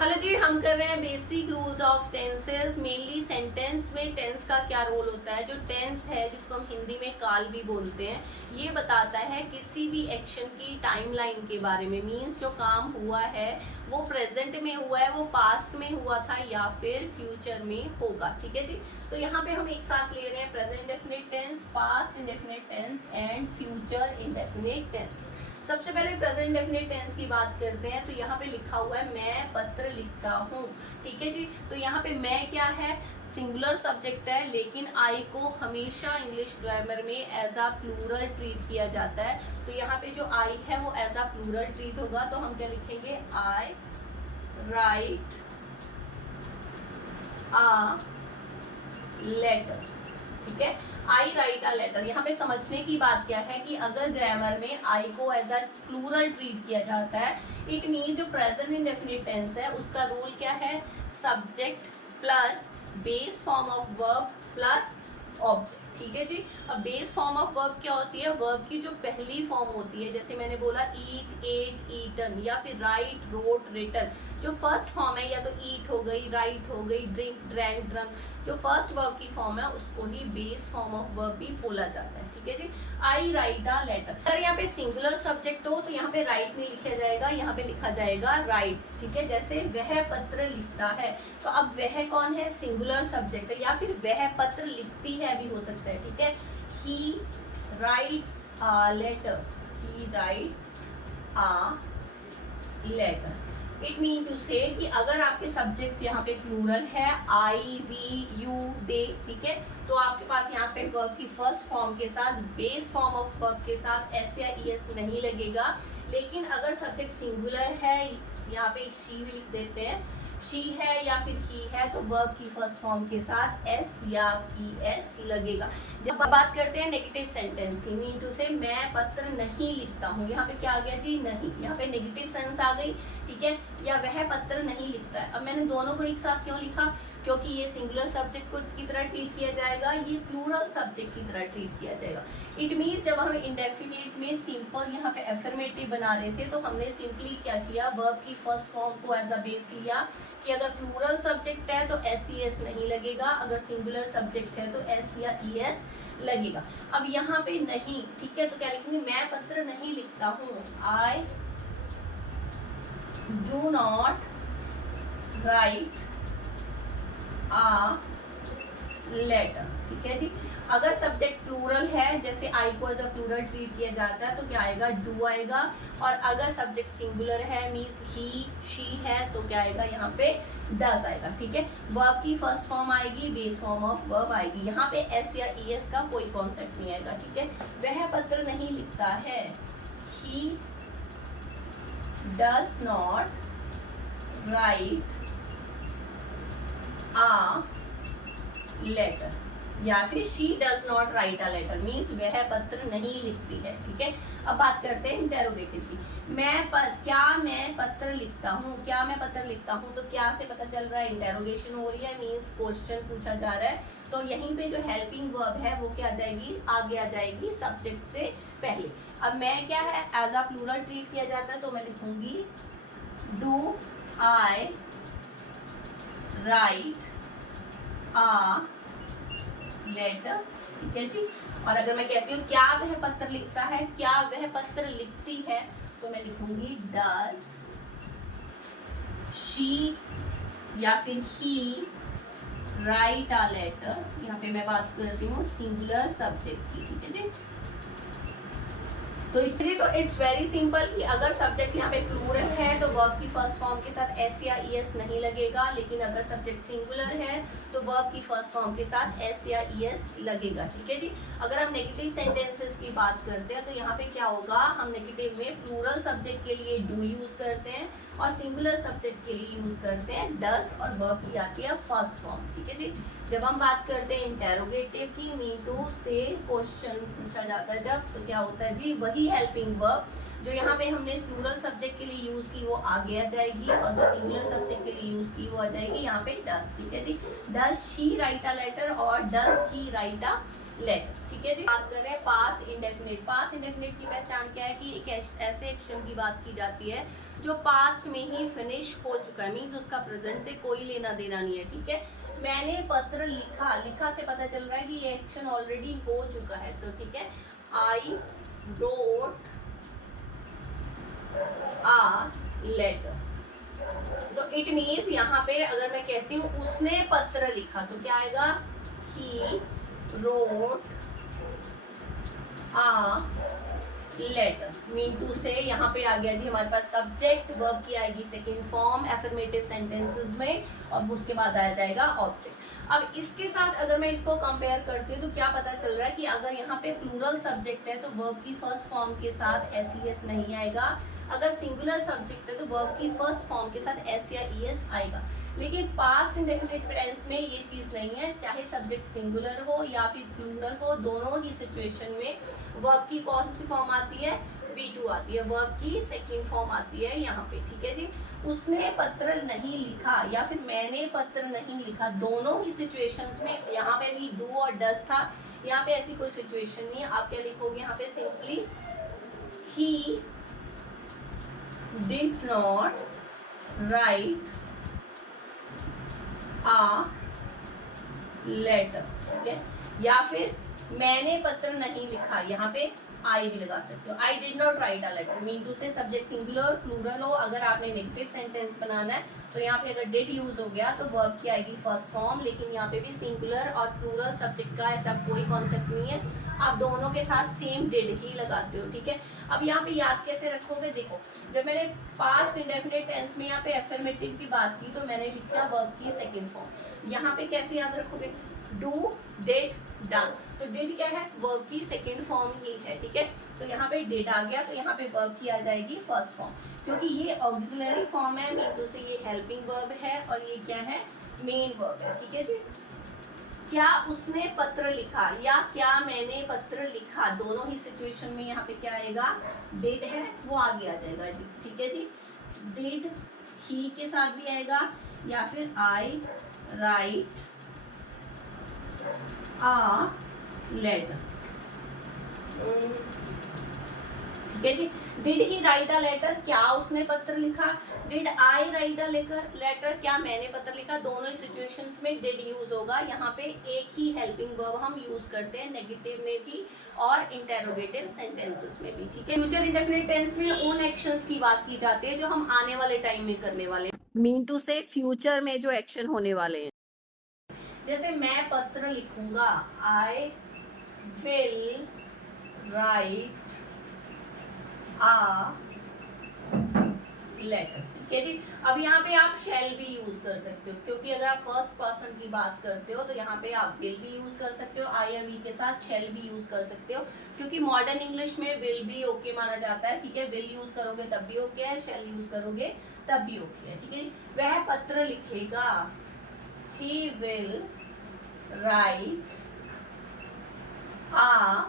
Hello जी, हम कर रहे हैं basic rules of tenses. Mainly sentence में टेंस का क्या रोल होता है। जो टेंस है, जिसको हम हिंदी में काल भी बोलते हैं, ये बताता है किसी भी एक्शन की टाइमलाइन के बारे में। मींस जो काम हुआ है वो प्रेजेंट में हुआ है, वो पास्ट में हुआ था या फिर फ्यूचर में होगा। ठीक है जी। तो यहाँ पे हम एक साथ ले रहे हैं present indefinite tense, past indefinite tense and future indefinite tense. सबसे पहले प्रेजेंट इंडेफिनिट टेंस की बात करते हैं। तो यहाँ पे लिखा हुआ है मैं पत्र लिखता हूँ। ठीक है जी। तो यहाँ पे मैं क्या है, सिंगुलर सब्जेक्ट है, लेकिन आई को हमेशा इंग्लिश ग्रामर में एज अ प्लूरल ट्रीट किया जाता है। तो यहाँ पे जो आई है वो एज अ प्लूरल ट्रीट होगा। तो हम क्या लिखेंगे, आई राइट अ लेटर। ठीक है, आई राइट अ लेटर। यहाँ पे समझने की बात क्या है कि अगर ग्रामर में आई को एज अ प्लूरल ट्रीट किया जाता है, इट मीन जो प्रेजेंट इंडेफिनिट टेंस है उसका रूल क्या है, subject plus base form of verb plus object. ठीक है जी। अब बेस फॉर्म ऑफ वर्ब क्या होती है, वर्ब की जो पहली फॉर्म होती है, जैसे मैंने बोला ईट एट ईटन, या फिर राइट रोट रिटन। जो फर्स्ट फॉर्म है, या तो ईट हो गई, राइट हो गई, ड्रिंक ड्रैंक ड्रंक, जो फर्स्ट वर्ब की फॉर्म है उसको ही बेस फॉर्म ऑफ वर्ब भी बोला जाता है। ठीक है जी। आई राइट अ लेटर। अगर यहाँ पे सिंगुलर सब्जेक्ट हो तो यहाँ पे राइट नहीं लिखा जाएगा, यहाँ पे लिखा जाएगा राइट्स। ठीक है, जैसे वह पत्र लिखता है। तो अब वह कौन है, सिंगुलर सब्जेक्ट है, या फिर वह पत्र लिखती है भी हो सकता है। ठीक है, he writes a letter, he writes a letter. It mean to say कि अगर आपके सब्जेक्ट यहाँ पे प्लूरल है, आई वी यू दे, ठीक है, तो आपके पास यहाँ पे वर्ब की फर्स्ट फॉर्म के साथ बेस फॉर्म ऑफ वर्ब के साथ एस या ई एस नहीं लगेगा। लेकिन अगर सब्जेक्ट सिंगुलर है, यहाँ पे शी भी लिख देते हैं, शी है या फिर ही है, तो वर्ब की फर्स्ट फॉर्म के साथ एस या ई एस लगेगा। जब बात करते हैं नेगेटिव सेंटेंस की, मीन टू से मैं पत्र नहीं लिखता हूँ, यहाँ पे क्या आ गया जी, नहीं। यहाँ पे नेगेटिव सेंस आ गई। ठीक है, या वह पत्र नहीं लिखता है। अब मैंने दोनों को एक साथ क्यों लिखा, क्योंकि ये सिंगुलर सब्जेक्ट को की तरह ट्रीट किया जाएगा, ये प्लूरल सब्जेक्ट की तरह ट्रीट किया जाएगा। इट मीन्स जब हम इंडेफिनिट में सिंपल यहाँ पे एफर्मेटिव बना रहे थे, तो हमने सिंपली क्या किया, वर्ब की फर्स्ट फॉर्म को एज अ बेस लिया कि अगर प्लूरल सब्जेक्ट है तो एस ई एस नहीं लगेगा, अगर सिंगुलर सब्जेक्ट है तो एस या ई एस लगेगा। अब यहाँ पे नहीं, ठीक है, तो क्या लिखेंगे, मैं पत्र नहीं लिखता हूँ, I do not write a letter. ठीक है जी। अगर सब्जेक्ट प्लूरल है, जैसे आई को एज अ प्लूरल ट्रीट किया जाता है, तो क्या आएगा, डू आएगा। और अगर सब्जेक्ट सिंगुलर है, मींस ही शी है, तो क्या आएगा, यहाँ पे डज आएगा। ठीक है, वर्ब की फर्स्ट फॉर्म आएगी, बेस फॉर्म ऑफ वर्ब आएगी। यहाँ पे एस या ई एस का कोई कॉन्सेप्ट नहीं आएगा। ठीक है, वह पत्र नहीं लिखता है, he does not write a letter, या फिर she does not write a letter, means वह पत्र नहीं लिखती है। ठीक है, अब बात करते हैं इंटेरोगेटिव की। क्या मैं पत्र लिखता हूँ, क्या मैं पत्र लिखता हूँ, तो क्या से पता चल रहा है, इंटेरोगेशन हो रही है, मीन्स क्वेश्चन पूछा जा रहा है। तो यहीं पे जो हेल्पिंग वर्ब है वो क्या आ जाएगी, आगे आ जाएगी सब्जेक्ट से पहले। अब मैं क्या है, एज अ प्लूरल ट्रीट किया जाता है, तो मैं लिखूंगी do I write a letter. ठीक है जी। और अगर मैं कहती हूँ क्या वह पत्र लिखता है, क्या वह पत्र लिखती है, तो मैं लिखूंगी डज शी या फिर ही राइट अ लेटर। यहाँ पे मैं बात कर रही हूँ सिंगुलर सब्जेक्ट की। ठीक है जी। तो इट्स वेरी सिंपल कि अगर सब्जेक्ट यहाँ पे प्लूरल है तो वर्ब की फर्स्ट फॉर्म के साथ एस या ई एस नहीं लगेगा, लेकिन अगर सब्जेक्ट सिंगुलर है तो वर्ब की फर्स्ट फॉर्म के साथ एस या ई एस लगेगा। ठीक है जी। अगर हम नेगेटिव सेंटेंसेस की बात करते हैं, तो यहाँ पे क्या होगा, हम नेगेटिव में प्लूरल सब्जेक्ट के लिए डू यूज करते हैं और सिंगुलर सब्जेक्ट के लिए यूज करते हैं डज, और वर्ब की आती है फर्स्ट फॉर्म। ठीक है जी। जब हम बात करते हैं इंटेरोगेटिव की, मीन टू से क्वेश्चन पूछा जाता है जब, तो क्या होता है जी, वही हेल्पिंग वर्ब जो यहाँ पे हमने प्लूरल सब्जेक्ट के लिए यूज की वो आगे आ जाएगी, और जो सिंगुलर सब्जेक्ट के लिए यूज की वो आ जाएगी यहाँ पे डज। ठीक है जी। Does she write a letter और does he write a letter. ठीक है जी। बात कर रहे हैं पास्ट इंडेफिनिट। पास्ट इंडेफिनिट की पहचान क्या है कि एक ऐसे एक्शन की बात की जाती है जो पास्ट में ही फिनिश हो चुका है, मीन्स उसका प्रेजेंट से कोई लेना देना नहीं है, ठीक है। मैंने पत्र लिखा, लिखा से पता चल रहा है कि ये एक्शन ऑलरेडी हो चुका है, तो ठीक है, आई रोट आ लेटर। तो इट मीन्स यहाँ पे अगर मैं कहती हूँ उसने पत्र लिखा, तो क्या आएगा, he wrote a letter. Mean to say यहाँ पे आ गया जी हमारे पास सब्जेक्ट, वर्ब की आएगी सेकंड फॉर्म एफर्मेटिव सेंटेंसेस में, और उसके बाद आ जाएगा ऑब्जेक्ट। अब इसके साथ अगर मैं इसको कंपेयर करती हूँ तो क्या पता चल रहा है कि अगर यहाँ पे प्लूरल सब्जेक्ट है तो वर्ब की फर्स्ट फॉर्म के साथ एस ई एस नहीं आएगा, अगर सिंगुलर सब्जेक्ट है तो वर्ब की फर्स्ट फॉर्म के साथ एस या ई एस आएगा। लेकिन पास्ट इंडेफिनिट टेंस में ये चीज नहीं है, चाहे सब्जेक्ट सिंगुलर हो या फिर प्लूरल हो, दोनों ही सिचुएशन में वर्ब की कौन सी फॉर्म आती है, V2 आती है, वर्ब की सेकंड फॉर्म आती है यहाँ पे, ठीक है जी। उसने पत्र नहीं लिखा या फिर मैंने पत्र नहीं लिखा, दोनों ही सिचुएशंस में यहाँ पे भी डू और डस था, यहाँ पे ऐसी कोई सिचुएशन नहीं है। आप क्या लिखोगे यहाँ पे, simply he did not write a letter, ठीक है। या फिर मैंने पत्र नहीं लिखा, यहाँ पे आई भी लगा सकते हो, I did not write a letter. Mean to say subject singular plural हो, अगर आपने नेगेटिव सेंटेंस बनाना है तो यहाँ पे अगर डिड यूज हो गया तो वर्ब की आएगी फर्स्ट फॉर्म, लेकिन यहाँ पे भी सिंगुलर और प्लूरल सब्जेक्ट का ऐसा कोई कॉन्सेप्ट नहीं है, आप दोनों के साथ सेम डिड ही लगाते हो, ठीक है। अब यहाँ पे याद कैसे रखोगे, देखो जब मैंने पास्ट इंडेफिनिट टेंस में यहाँ पे एफर्मेटिव की बात की तो मैंने लिखा वर्ब की सेकंड फॉर्म। यहाँ पे कैसे याद रखोगे, डू डिड डन, तो डिड क्या है, वर्ब की सेकंड फॉर्म ही है, ठीक है। तो यहाँ पे डिड आ गया तो यहाँ पे वर्ब की आ जाएगी फर्स्ट फॉर्म, क्योंकि ये ऑक्सिलरी फॉर्म है, मीन टू से ये हेल्पिंग वर्ब है और ये क्या है, मेन वर्ब है, ठीक है जी। क्या उसने पत्र लिखा या क्या मैंने पत्र लिखा, दोनों ही सिचुएशन में यहाँ पे क्या आएगा, डिड है, वो आगे आ जाएगा, ठीक है जी। डिड ही के साथ भी आएगा, या फिर आई राइट आ लेटर, ठीक है जी। Did he write a letter, क्या उसने पत्र लिखा, did I write a letter, क्या मैंने पत्र लिखा, दोनों ही सिचुएशंस में डिड यूज होगा। यहाँ पे एक ही हेल्पिंग वर्ब हम यूज करते हैं, नेगेटिव में भी और इंटेरोगेटिव सेंटेंसेस में भी, ठीक है। फ्यूचर इंडेफिनिट टेंस में उन एक्शंस की बात की जाती है जो हम आने वाले टाइम में करने वाले हैं, मीन टू से फ्यूचर में जो एक्शन होने वाले हैं। जैसे मैं पत्र लिखूंगा, I will write a letter, ठीक है जी। अब यहाँ पे आप शैल भी यूज कर सकते हो, क्योंकि अगर आप फर्स्ट पर्सन की बात करते हो तो यहाँ पे आप विल भी यूज कर सकते हो, आई या वी के साथ शैल भी यूज कर सकते हो, क्योंकि मॉडर्न इंग्लिश में विल भी ओके माना जाता है, ठीक है। विल यूज करोगे तब भी ओके है, शैल यूज करोगे तब भी ओके है, ठीक है। वह पत्र लिखेगा, he will write a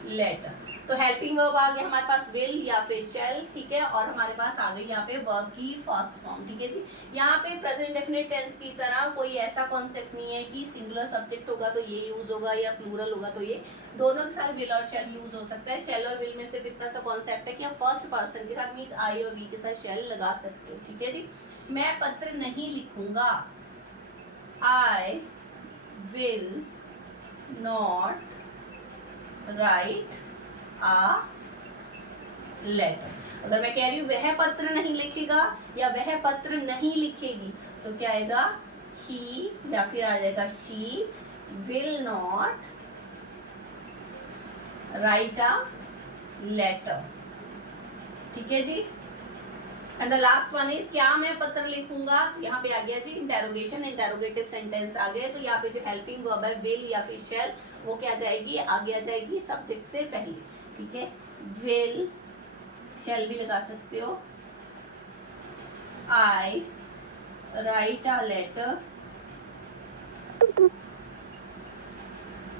letter, तो हेल्पिंग वर्ब आ गया हमारे पास विल या फिर शैल, ठीक है। और हमारे पास आ गई यहाँ पे वर्ब की फर्स्ट फॉर्म, ठीक है जी। यहाँ पे प्रेजेंट डेफिनेट टेंस की तरह कोई ऐसा कॉन्सेप्ट नहीं है कि सिंगुलर सब्जेक्ट होगा तो ये यूज होगा या प्लूरल होगा तो ये, दोनों के साथ विल और शैल यूज हो सकता है। शैल और विल में सिर्फ इतना सा कॉन्सेप्ट है कि आप फर्स्ट पर्सन के साथ मीन्स आई और वी के साथ शैल लगा सकते हो, ठीक है जी। मैं पत्र नहीं लिखूंगा, I will not write a letter. अगर मैं कह रही हूँ वह पत्र नहीं लिखेगा या वह पत्र नहीं लिखेगी, तो क्या आएगा, ही या फिर आ जाएगा she will not write a letter, ठीक है जी। And the last one is, क्या मैं पत्र लिखूंगा, तो यहाँ पे आ गया जी इंटेरोगेशन, इंटेरोगेटिव सेंटेंस आ गए, तो यहाँ पे जो हेल्पिंग वर्ब है विल या फिर शैल, वो क्या जाएगी, आगे आ जाएगी सब्जेक्ट से पहले, ठीक है। विल शैल भी लगा सकते हो, आई राइट अ लेटर,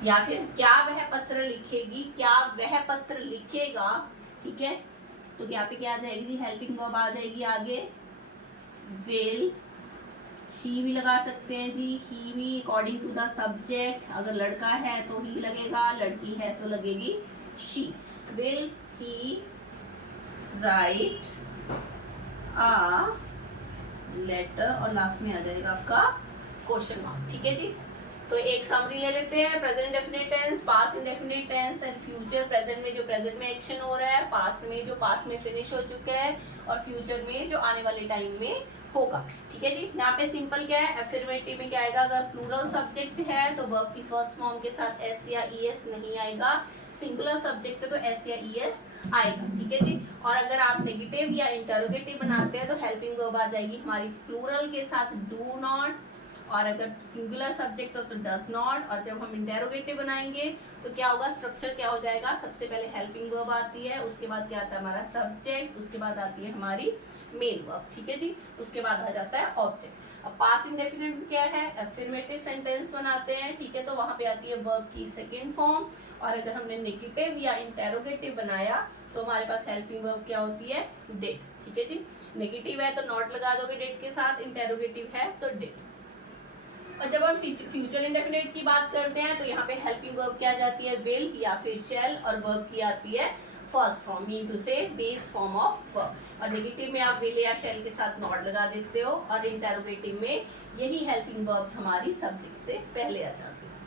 या फिर क्या वह पत्र लिखेगी, क्या वह पत्र लिखेगा, ठीक है। तो यहाँ पे क्या आ जाएगी, हेल्पिंग वर्ब आ जाएगी आगे, विल, शी भी लगा सकते हैं जी, ही भी अकॉर्डिंग टू द सब्जेक्ट, अगर लड़का है तो ही लगेगा, लड़की है तो लगेगी she. Will he write a letter और लास्ट में आ जाएगा आपका क्वेश्चन मार्क। ठीक है जी। तो एक समरी ले लेते हैं, present indefinite tense, past indefinite tense and future. Present में जो प्रेजेंट में एक्शन हो रहा है, पास्ट में जो पास्ट में फिनिश हो चुका है, और फ्यूचर में जो आने वाले टाइम में होगा। ठीक है जी। यहाँ पे सिंपल क्या है, अफर्मेटिव में क्या आएगा, अगर प्लूरल सब्जेक्ट है तो वर्ब की फर्स्ट फॉर्म के साथ एस या ईएस नहीं आएगा, सिंगुलर सब्जेक्ट है तो एस या ईएस आएगा। ठीक है जी। और अगर आप नेगेटिव या इंटरोगेटिव बनाते हैं तो हेल्पिंग वर्ब आ जाएगी हमारी प्लूरल के साथ डू नॉट, और अगर सिंगुलर सब्जेक्ट हो तो डज नॉट, और जब हम इंटेरोगेटिव बनाएंगे तो क्या होगा, स्ट्रक्चर क्या हो जाएगा, सबसे पहले हेल्पिंग वर्ब आती है, उसके बाद क्या आता है हमारा सब्जेक्ट, उसके बाद आती है हमारी मेन वर्ब। ठीक है जी। उसके बाद आ जाता है ऑब्जेक्ट। अब पास्ट इंडेफिनिट में क्या है, अफर्मेटिव सेंटेंस बनाते हैं। ठीक है। तो वहां पे आती है वर्ब की सेकेंड फॉर्म, और अगर हमने नेगेटिव या इंटेरोगेटिव बनाया तो हमारे पास हेल्पिंग वर्ब क्या होती है, डिड। ठीक है जी। नेगेटिव है तो नॉट लगा दोगे डिड के साथ, इंटेरोगेटिव है तो डिड। और जब हम फ्यूचर इंडेफिनिट की बात करते हैं तो यहाँ पे हेल्पिंग वर्ब क्या आ जाती है, विल या फिर शैल, और वर्ब की आती है फर्स्ट फॉर्म, मीन टू से बेस फॉर्म ऑफ वर्ब। और नेगेटिव में आप विल या शैल के साथ नॉट लगा देते हो, और इंटेरोगेटिव में यही हेल्पिंग वर्ब्स हमारी सब्जेक्ट से पहले आ जाती है।